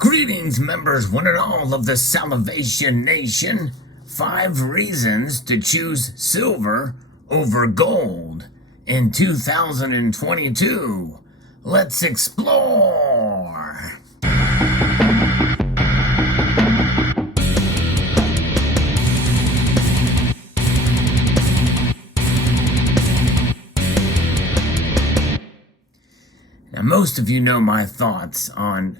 Greetings, members, one and all of the Salivation Nation. 5 reasons to choose silver over gold in 2022. Let's explore. Now, most of you know my thoughts on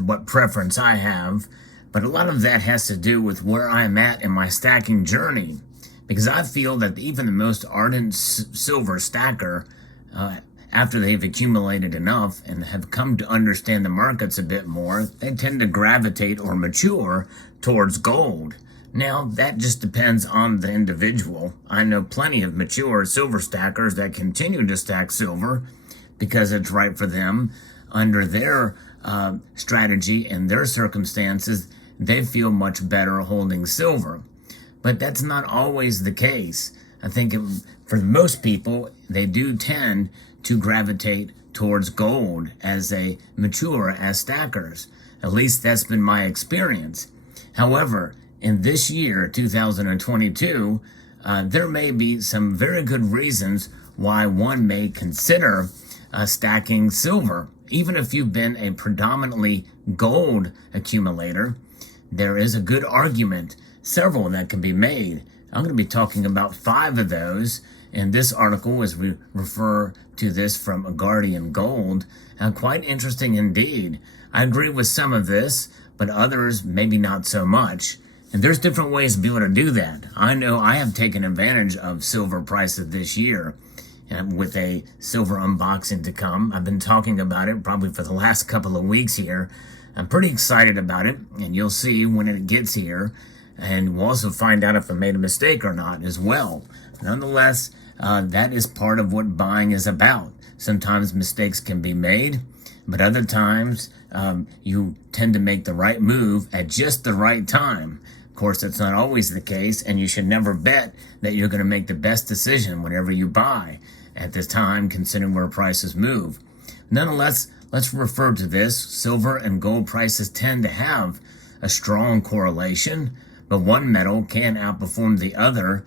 what preference I have, but a lot of that has to do with where I'm at in my stacking journey, because I feel that even the most ardent silver stacker, after they've accumulated enough and have come to understand the markets a bit more, they tend to gravitate or mature towards gold. Now, that just depends on the individual. I know plenty of mature silver stackers that continue to stack silver because it's right for them under their strategy and their circumstances. They feel much better holding silver. But that's not always the case. I think for most people, they do tend to gravitate towards gold as they mature as stackers. At least that's been my experience. However, in this year, 2022, there may be some very good reasons why one may consider stacking silver. Even if you've been a predominantly gold accumulator, there is a good argument, several that can be made. I'm going to be talking about 5 of those in this article as we refer to this from A Guardian Gold. Quite interesting indeed. I agree with some of this, but others maybe not so much. And there's different ways to be able to do that. I know I have taken advantage of silver prices this year. With a silver unboxing to come. I've been talking about it probably for the last couple of weeks here. I'm pretty excited about it, and you'll see when it gets here, and we'll also find out if I made a mistake or not as well. Nonetheless, that is part of what buying is about. Sometimes mistakes can be made, but other times you tend to make the right move at just the right time. Of course, that's not always the case, and you should never bet that you're going to make the best decision whenever you buy at this time, considering where prices move. Nonetheless, let's refer to this. Silver and gold prices tend to have a strong correlation, but one metal can outperform the other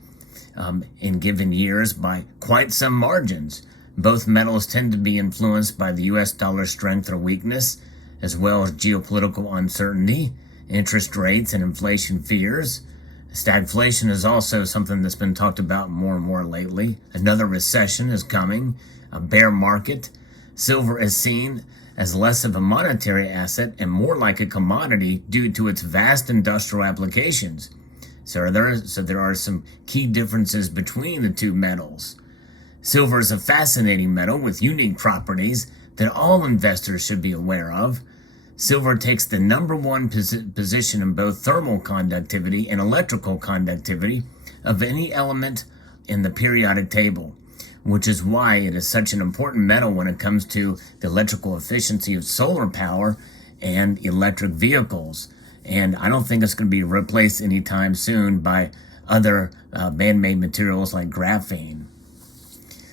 in given years by quite some margins. Both metals tend to be influenced by the US dollar strength or weakness, as well as geopolitical uncertainty, interest rates, and inflation fears. Stagflation is also something that's been talked about more and more lately. Another recession is coming, a bear market. Silver is seen as less of a monetary asset and more like a commodity due to its vast industrial applications. So there are some key differences between the two metals. Silver is a fascinating metal with unique properties that all investors should be aware of. Silver takes the number 1 position in both thermal conductivity and electrical conductivity of any element in the periodic table, which is why it is such an important metal when it comes to the electrical efficiency of solar power and electric vehicles. And I don't think it's going to be replaced anytime soon by other man-made materials like graphene.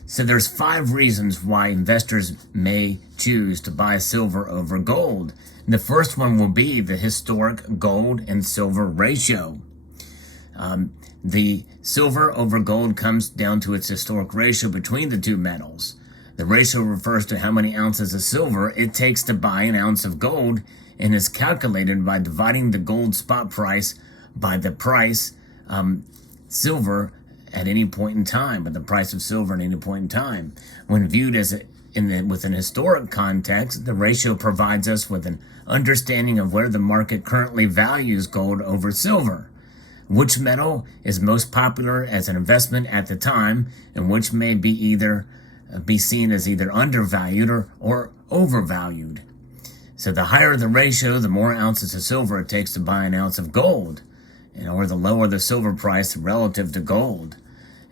So there's 5 reasons why investors may choose to buy silver over gold. And the first one will be the historic gold and silver ratio. The silver over gold comes down to its historic ratio between the two metals. The ratio refers to how many ounces of silver it takes to buy an ounce of gold and is calculated by dividing the gold spot price by the price silver at any point in time, but the price of silver at any point in time. When viewed as with an historic context, the ratio provides us with an understanding of where the market currently values gold over silver, which metal is most popular as an investment at the time, and which may be seen as either undervalued or overvalued. So the higher the ratio, the more ounces of silver it takes to buy an ounce of gold, or the lower the silver price relative to gold.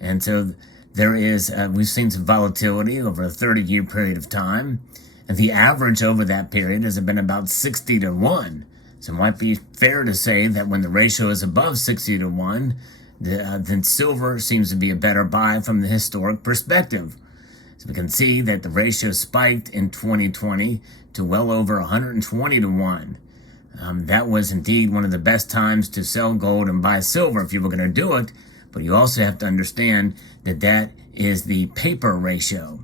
And so there is, we've seen some volatility over a 30-year period of time. And the average over that period has been about 60 to 1. So it might be fair to say that when the ratio is above 60 to 1, then silver seems to be a better buy from the historic perspective. So we can see that the ratio spiked in 2020 to well over 120 to 1. That was indeed one of the best times to sell gold and buy silver if you were going to do it. But you also have to understand that that is the paper ratio.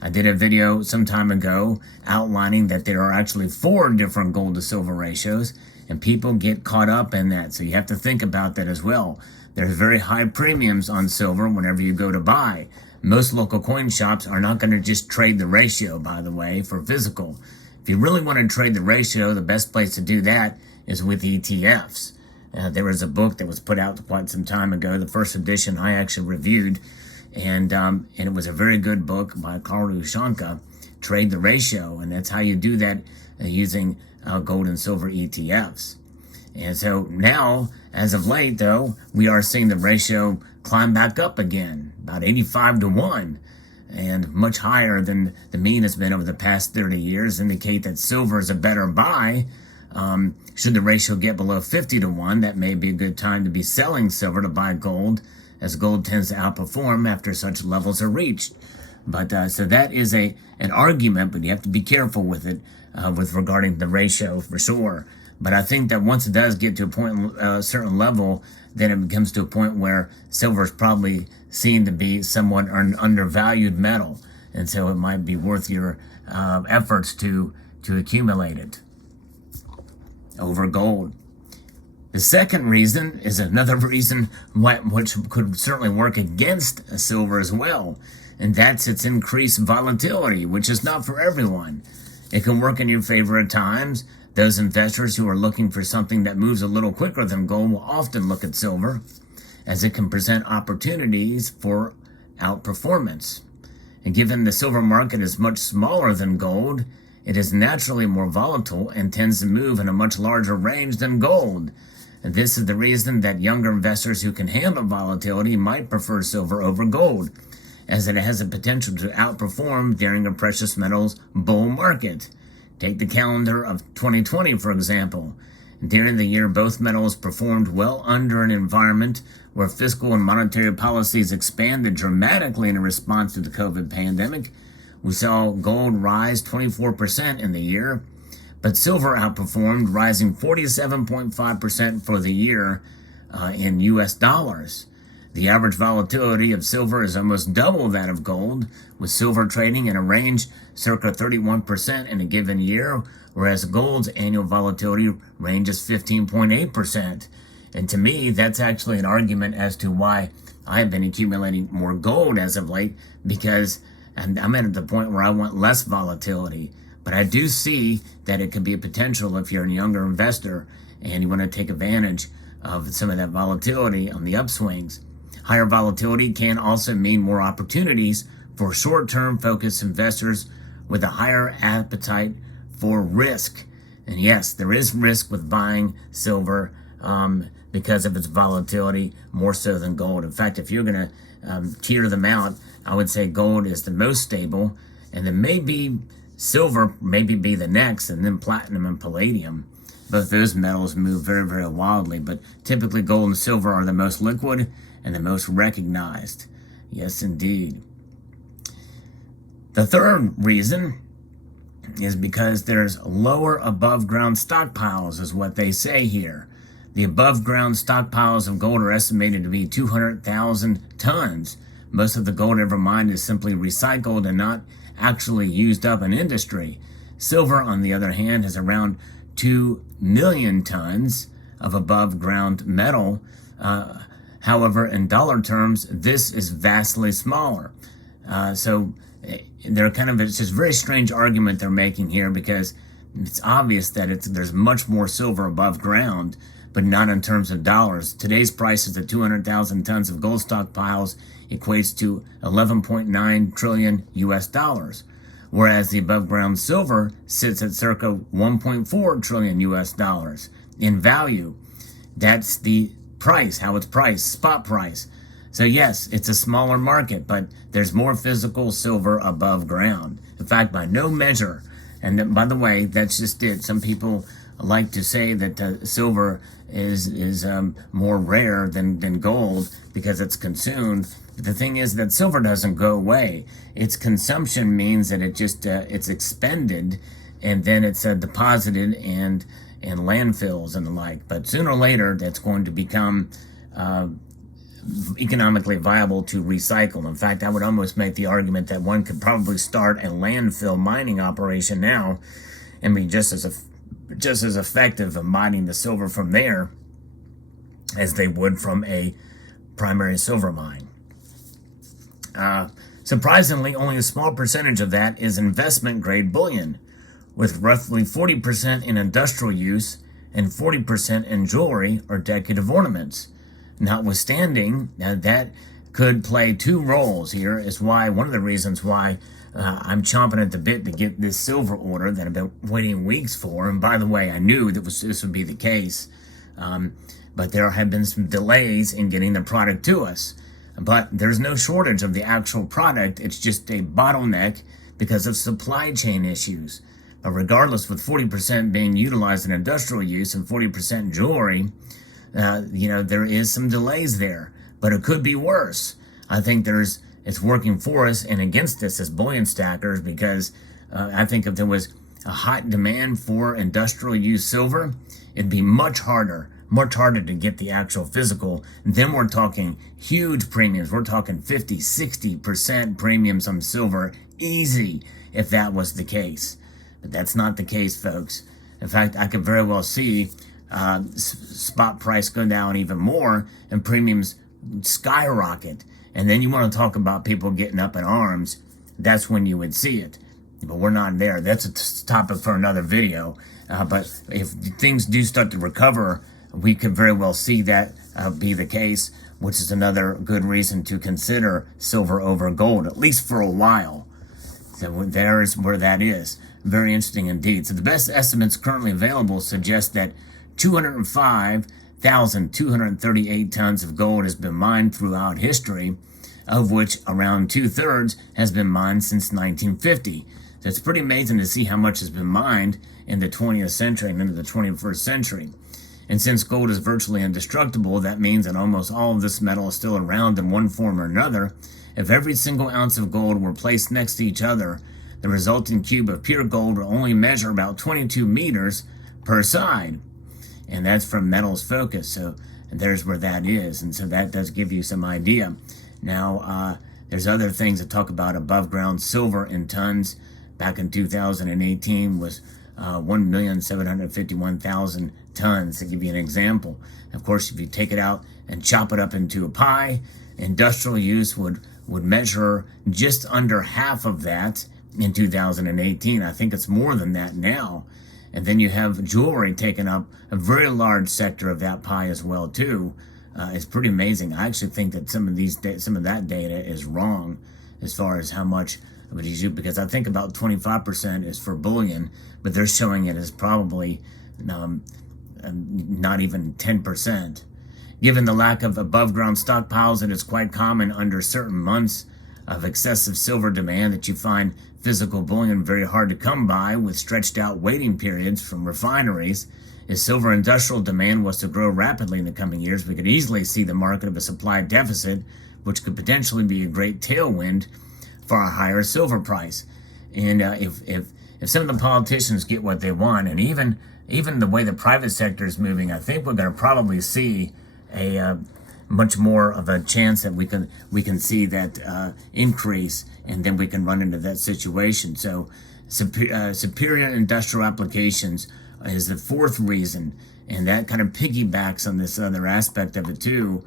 I did a video some time ago outlining that there are actually 4 different gold to silver ratios, and people get caught up in that. So you have to think about that as well. There's very high premiums on silver whenever you go to buy. Most local coin shops are not going to just trade the ratio, by the way, for physical. If you really want to trade the ratio, the best place to do that is with ETFs. There was a book that was put out quite some time ago, the first edition I actually reviewed, and it was a very good book by Carl Ushanka, Trade the Ratio, and that's how you do that using gold and silver ETFs. And so now, as of late, though, we are seeing the ratio climb back up again, about 85 to 1, and much higher than the mean has been over the past 30 years, indicate that silver is a better buy. Should the ratio get below 50 to 1, that may be a good time to be selling silver to buy gold, as gold tends to outperform after such levels are reached. But so that is an argument, but you have to be careful with it with regarding the ratio for sure. But I think that once it does get to a point, a certain level, then it becomes to a point where silver is probably seen to be somewhat an undervalued metal, and so it might be worth your efforts to accumulate it over gold. The second reason is another reason which could certainly work against silver as well, and that's its increased volatility, which is not for everyone. It can work in your favor at times. Those investors who are looking for something that moves a little quicker than gold will often look at silver, as it can present opportunities for outperformance. And given the silver market is much smaller than gold, it is naturally more volatile and tends to move in a much larger range than gold. And this is the reason that younger investors who can handle volatility might prefer silver over gold, as it has the potential to outperform during a precious metals bull market. Take the calendar of 2020, for example. During the year, both metals performed well under an environment where fiscal and monetary policies expanded dramatically in response to the COVID pandemic. We saw gold rise 24% in the year, but silver outperformed, rising 47.5% for the year in US dollars. The average volatility of silver is almost double that of gold, with silver trading in a range circa 31% in a given year, whereas gold's annual volatility range is 15.8%. And to me, that's actually an argument as to why I've been accumulating more gold as of late, because I'm at the point where I want less volatility. But I do see that it could be a potential if you're a younger investor and you want to take advantage of some of that volatility on the upswings. Higher volatility can also mean more opportunities for short-term focused investors with a higher appetite for risk. And yes, there is risk with buying silver because of its volatility, more so than gold. In fact, if you're going to tier them out, I would say gold is the most stable, and then maybe silver maybe be the next, and then platinum and palladium. Both those metals move very, very wildly, but typically gold and silver are the most liquid and the most recognized. Yes, indeed. The third reason is because there's lower above ground stockpiles, is what they say here. The above ground stockpiles of gold are estimated to be 200,000 tons. Most of the gold ever mined is simply recycled and not actually used up in industry. Silver, on the other hand, has around 2 million tons of above ground metal. However, in dollar terms, this is vastly smaller. So they're it's just a very strange argument they're making here, because it's obvious that there's much more silver above ground, but not in terms of dollars. Today's prices at 200,000 tons of gold stockpiles equates to 11.9 trillion US dollars, whereas the above ground silver sits at circa 1.4 trillion US dollars in value. That's the price, how it's priced, spot price. So yes, it's a smaller market, but there's more physical silver above ground. In fact, by no measure, and by the way, that's just it. Some people like to say that silver is more rare than gold because it's consumed. But the thing is that silver doesn't go away. Its consumption means that it's expended, and then it's deposited in landfills and the like. But sooner or later, that's going to become economically viable to recycle. In fact, I would almost make the argument that one could probably start a landfill mining operation now and be just as effective of mining the silver from there as they would from a primary silver mine. Surprisingly, only a small percentage of that is investment-grade bullion, with roughly 40% in industrial use and 40% in jewelry or decorative ornaments. Notwithstanding, that could play two roles here, is why one of the reasons why I'm chomping at the bit to get this silver order that I've been waiting weeks for. And by the way, I knew that this would be the case, but there have been some delays in getting the product to us. But there's no shortage of the actual product. It's just a bottleneck because of supply chain issues. But regardless, with 40% being utilized in industrial use and 40% in jewelry, there is some delays there. But it could be worse. I think it's working for us and against us as bullion stackers, because I think if there was a hot demand for industrial use silver, it'd be much harder to get the actual physical. Then we're talking huge premiums. We're talking 50, 60% premiums on silver, easy, if that was the case. But that's not the case, folks. In fact, I could very well see spot price go down even more and premiums skyrocket. And then you want to talk about people getting up in arms, that's when you would see it. But we're not there. That's a topic for another video. But if things do start to recover, we could very well see that be the case, which is another good reason to consider silver over gold, at least for a while. So there is where that is. Very interesting indeed. So the best estimates currently available suggest that 205,238 tons of gold has been mined throughout history, of which around 2/3 has been mined since 1950. So it's pretty amazing to see how much has been mined in the 20th century and into the 21st century. And since gold is virtually indestructible, that means that almost all of this metal is still around in one form or another. If every single ounce of gold were placed next to each other, the resulting cube of pure gold will only measure about 22 meters per side. And that's from Metals Focus, so there's where that is. And so that does give you some idea. Now, there's other things that talk about above ground silver in tons. Back in 2018 was 1,751,000 tons, to give you an example. Of course, if you take it out and chop it up into a pie, industrial use would measure just under half of that in 2018. I think it's more than that now. And then you have jewelry taking up a very large sector of that pie as well too. It's pretty amazing. I actually think that some of that data is wrong as far as how much of it is used, because I think about 25% is for bullion, but they're showing it as probably not even 10%. Given the lack of above ground stockpiles, it is quite common under certain months of excessive silver demand that you find physical bullion very hard to come by, with stretched out waiting periods from refineries. If silver industrial demand was to grow rapidly in the coming years, we could easily see the market of a supply deficit, which could potentially be a great tailwind for a higher silver price. And if some of the politicians get what they want, and even the way the private sector is moving, I think we're going to probably see a much more of a chance that we can see that increase, and then we can run into that situation. So superior industrial applications is the fourth reason, and that kind of piggybacks on this other aspect of it too,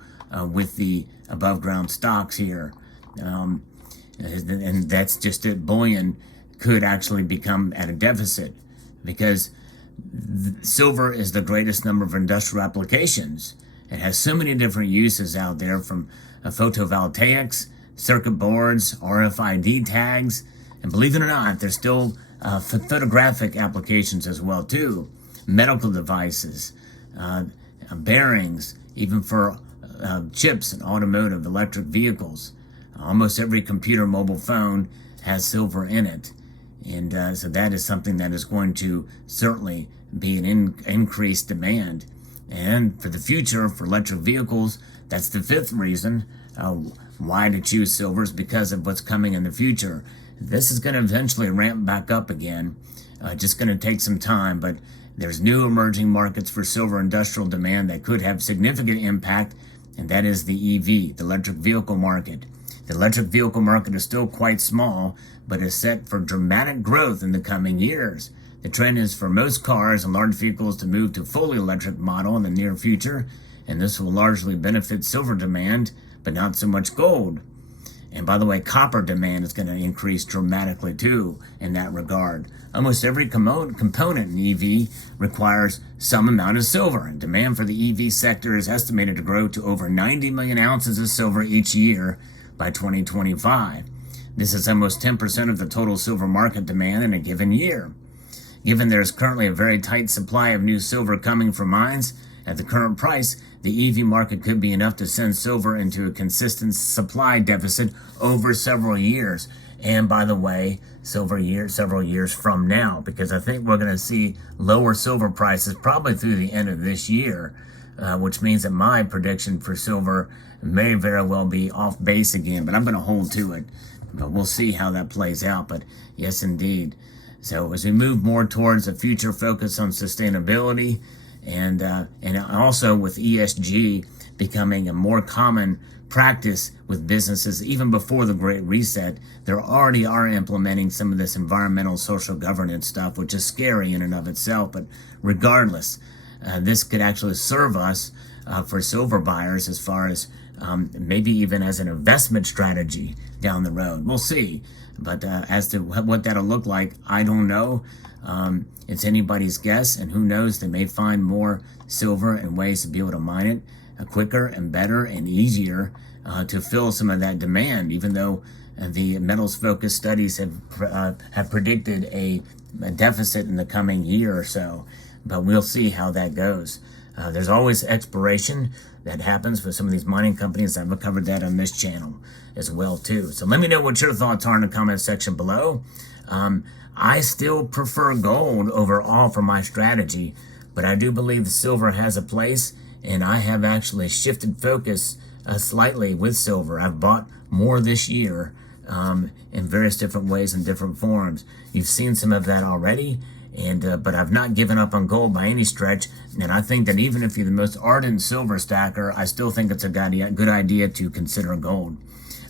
with the above ground stocks here. And that's just it. Bullion could actually become at a deficit, because silver is the greatest number of industrial applications. It has so many different uses out there, from photovoltaics, circuit boards, RFID tags, and believe it or not, there's still photographic applications as well too, medical devices, bearings, even for chips and automotive electric vehicles. Almost every computer, mobile phone has silver in it. And so that is something that is going to certainly be an increased demand. And for the future, for electric vehicles, that's the fifth reason why to choose silver, is because of what's coming in the future. This is going to eventually ramp back up again. Just going to take some time, but there's new emerging markets for silver industrial demand that could have significant impact, and that is the EV, the electric vehicle market. The electric vehicle market is still quite small, but is set for dramatic growth in the coming years. The trend is for most cars and large vehicles to move to fully electric model in the near future, and this will largely benefit silver demand, but not so much gold. And by the way, copper demand is going to increase dramatically too in that regard. Almost every component in EV requires some amount of silver, and demand for the EV sector is estimated to grow to over 90 million ounces of silver each year by 2025. This is almost 10% of the total silver market demand in a given year. Given there is currently a very tight supply of new silver coming from mines, at the current price, the EV market could be enough to send silver into a consistent supply deficit over several years. And by the way, several years from now, because I think we're going to see lower silver prices probably through the end of this year, which means that my prediction for silver may very well be off base again, but I'm going to hold to it. But we'll see how that plays out. But yes, indeed. So as we move more towards a future focus on sustainability, and also with ESG becoming a more common practice with businesses, even before the Great Reset, there already are implementing some of this environmental social governance stuff, which is scary in and of itself. But regardless, this could actually serve us for silver buyers as far as maybe even as an investment strategy down the road. We'll see. But as to what that'll look like, I don't know. It's anybody's guess, and who knows, they may find more silver and ways to be able to mine it quicker and better and easier to fill some of that demand, even though the metals-focused studies have predicted a deficit in the coming year or so. But we'll see how that goes. There's always exploration that happens for some of these mining companies. I've covered that on this channel as well too. So let me know what your thoughts are in the comment section below. I still prefer gold overall for my strategy, but I do believe silver has a place, and I have actually shifted focus slightly with silver. I've bought more this year in various different ways and different forms. You've seen some of that already, and but I've not given up on gold by any stretch, and I think that even if you're the most ardent silver stacker, I still think it's a good idea to consider gold.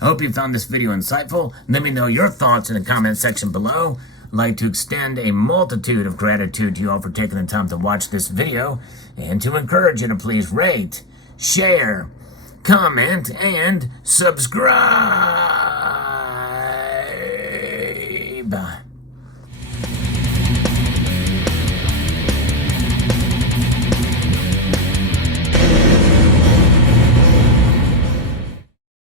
I hope you found this video insightful. Let me know your thoughts in the comment section below. I'd like to extend a multitude of gratitude to you all for taking the time to watch this video, and to encourage you to please rate, share, comment, and subscribe.